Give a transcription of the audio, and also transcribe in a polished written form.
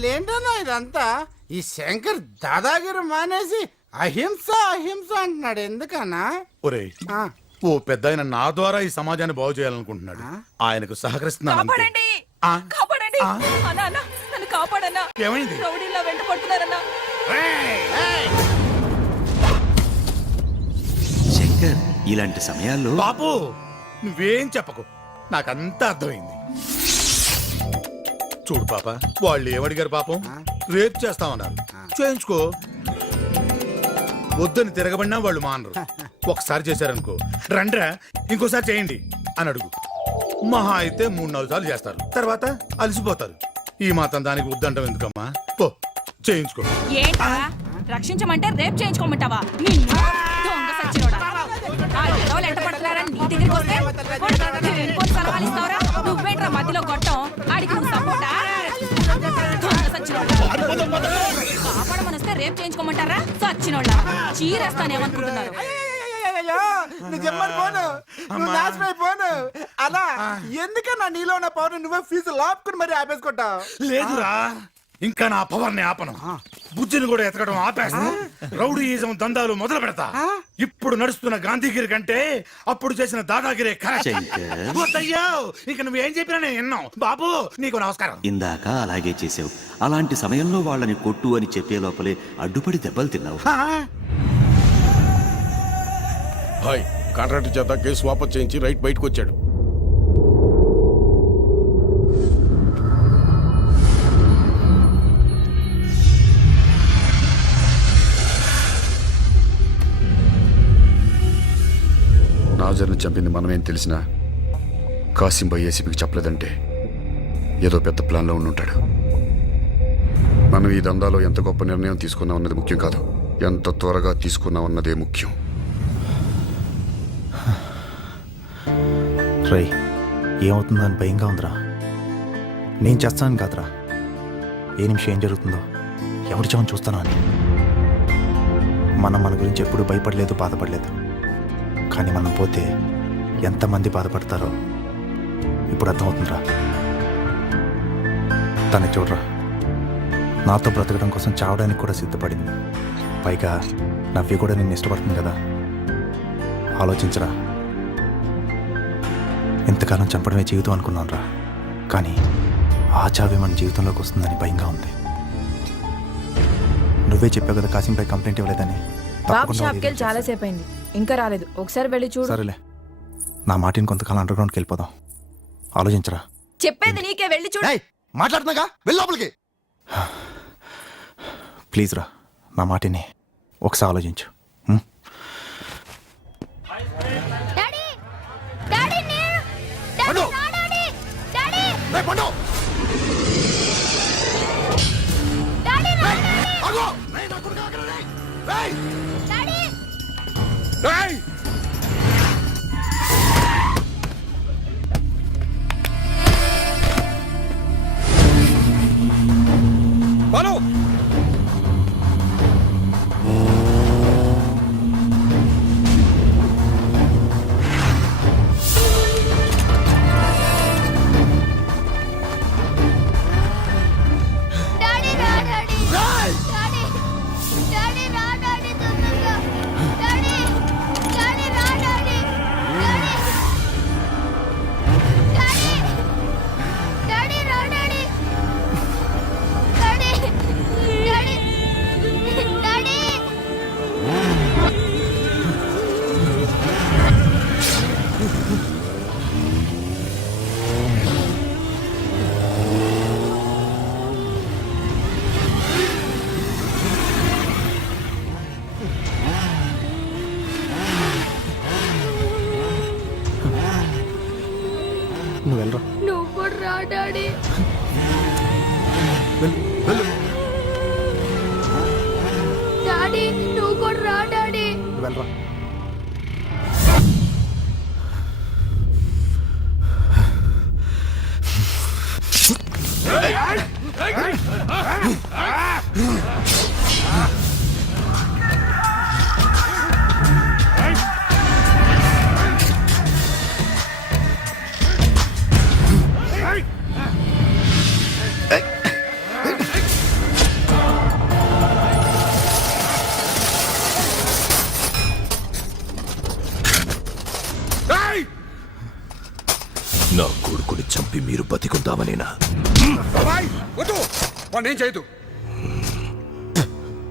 అసలు ఏంటన్నా ఇదంతా? ఈ శంకర్ దాదాగిరి మానేసి అహింస అహింస అంటున్నాడు, ఎందుకన్నా? ఒరే, ఓ పెద్ద ఆయన నా ద్వారా ఈ సమాజాన్ని బాగు చేయాలనుకుంటున్నాడు. ఆయనకు సహకరిస్తున్నాను అంతే. కాపాడండి కాపాడండి అన్నా అన్నా నన్ను కాపాడన్నా. ఏమైంది? రౌడీలా వెంట పడుతున్నారన్నా. శంకర్, ఇలాంటి సమయాల్లో బాపు నువ్వేం చెప్పకు, నాకంతా అర్థమైంది. చూడు పాప, వాళ్ళు ఏమడిగారు పాపం? రేపు చేస్తామన్నారు, చేయించుకో. వద్దని తిరగబడినా వాళ్ళు మానరు. ఒకసారి చేశారనుకో, రండ్రా ఇంకోసారి చేయండి అని అడుగు. మహా అయితే 3-4 సార్లు చేస్తారు, తర్వాత అలసిపోతారు. ఈ మాత్రం దానికి వద్దంటాం ఎందుకమ్మా? పో చేయించుకో. ఏంటా రక్షించమంటే రేపు చేయించుకోమంటావా? నిన్ను దొంగ సచ్చినోడా. ఆ ఎదవలు ఎంట పడుతున్నారని నీ దగ్గరికి వస్తే ఇంకోటి సలహాలు ఇస్తావరా? నువ్వేంట్రా మధ్యలో కొట్టం? ఆడికి నువ్వు సపోర్టా? దొంగ సచ్చినోడా. కాపాడమని వస్తే రేపు చేయించుకోమంటారా? సచ్చినోళ్ళ చీరేస్తానేమనుకుంటున్నారు? అలా ఎందుకన్నా నీలో ఉన్న పవర్ నువ్వే ఫీజు లాపుకుని మరి ఆపేసుకుంటావు? లేదురా, ఇంకా నా పవర్ని ఆపను. బుజ్జిని కూడా ఎతకడం ఆపేస్తా. రౌడీయిజం దందాలు మొదలు పెడతా. ఇప్పుడు నడుస్తున్న గాంధీగిరి కంటే అప్పుడు చేసిన దాదాగిరే ఇక నువ్వేం చెప్పినా నేను విన్నావు. బాబు నీకు నమస్కారం. ఇందాక అలాగే చేసావు. అలాంటి సమయంలో వాళ్ళని కొట్టు అని చెప్పే లోపలే అడ్డుపడి దెబ్బలు తిన్నావు. హాయ్, కాంట్రాక్టర్ చేత కేసు వాపస్ చేయించి రైట్ బయటకు వచ్చాడు. నాజర్ని చంపింది మనమేం తెలిసినా కాసింబాయ్ ఏసీపీకి చెప్పలేదంటే ఏదో పెద్ద ప్లాన్లో ఉండుంటాడు. మనం ఈ దందాలో ఎంత గొప్ప నిర్ణయం తీసుకున్నాం అన్నది ముఖ్యం కాదు, ఎంత త్వరగా తీసుకున్నాం అన్నదే ముఖ్యం. రై, ఏమవుతుందని భయంగా ఉందిరా. నేను చేస్తాను కాదురా, ఏ నిమిషం ఏం జరుగుతుందో ఎవరి చావని చూస్తాను అని. మనం మన గురించి ఎప్పుడు భయపడలేదు, బాధపడలేదు. కానీ మనం పోతే ఎంతమంది బాధపడతారో ఇప్పుడు అర్థమవుతుందిరా. తను చూడరా, నాతో బ్రతకడం కోసం చావడానికి కూడా సిద్ధపడింది. పైగా నవ్వి కూడా నిన్ను ఇష్టపడుతుంది కదా. ఆలోచించరా, ఇంతకాలం చంపడమే జీవితం అనుకున్నాను రా. కానీ ఆ చావే మన జీవితంలోకి వస్తుందని భయంగా ఉంది. నువ్వే చెప్పావు కదా కాసింపై కంప్లైంట్ ఇవ్వలేదని. బాబు షాప్కి వెళ్ళి చాలాసేపు అయింది, ఇంకా రాలేదు. ఒకసారి వెళ్ళి చూడు. సరేలే, నా మాటిని కొంతకాలం అండర్ గ్రౌండ్కి వెళ్ళిపోదాం. ఆలోచించరా. చెప్పేది నీకే, వెళ్ళి చూడు. మాట్లాడుతున్నాగా, వెళ్ళి లోపలికి. ప్లీజ్ రా, నా మాటిని ఒకసారి ఆలోచించు. నువ్వు వెళ్ళరా. నువ్వు కూడా రా డాడీ. డాడీ నువ్వు కూడా రా డాడీ. వెళ్ళరా. కొడుకుని చంపి మీరు బతికుందామనేనా? వద్దు వాడిని ఏం చేయదు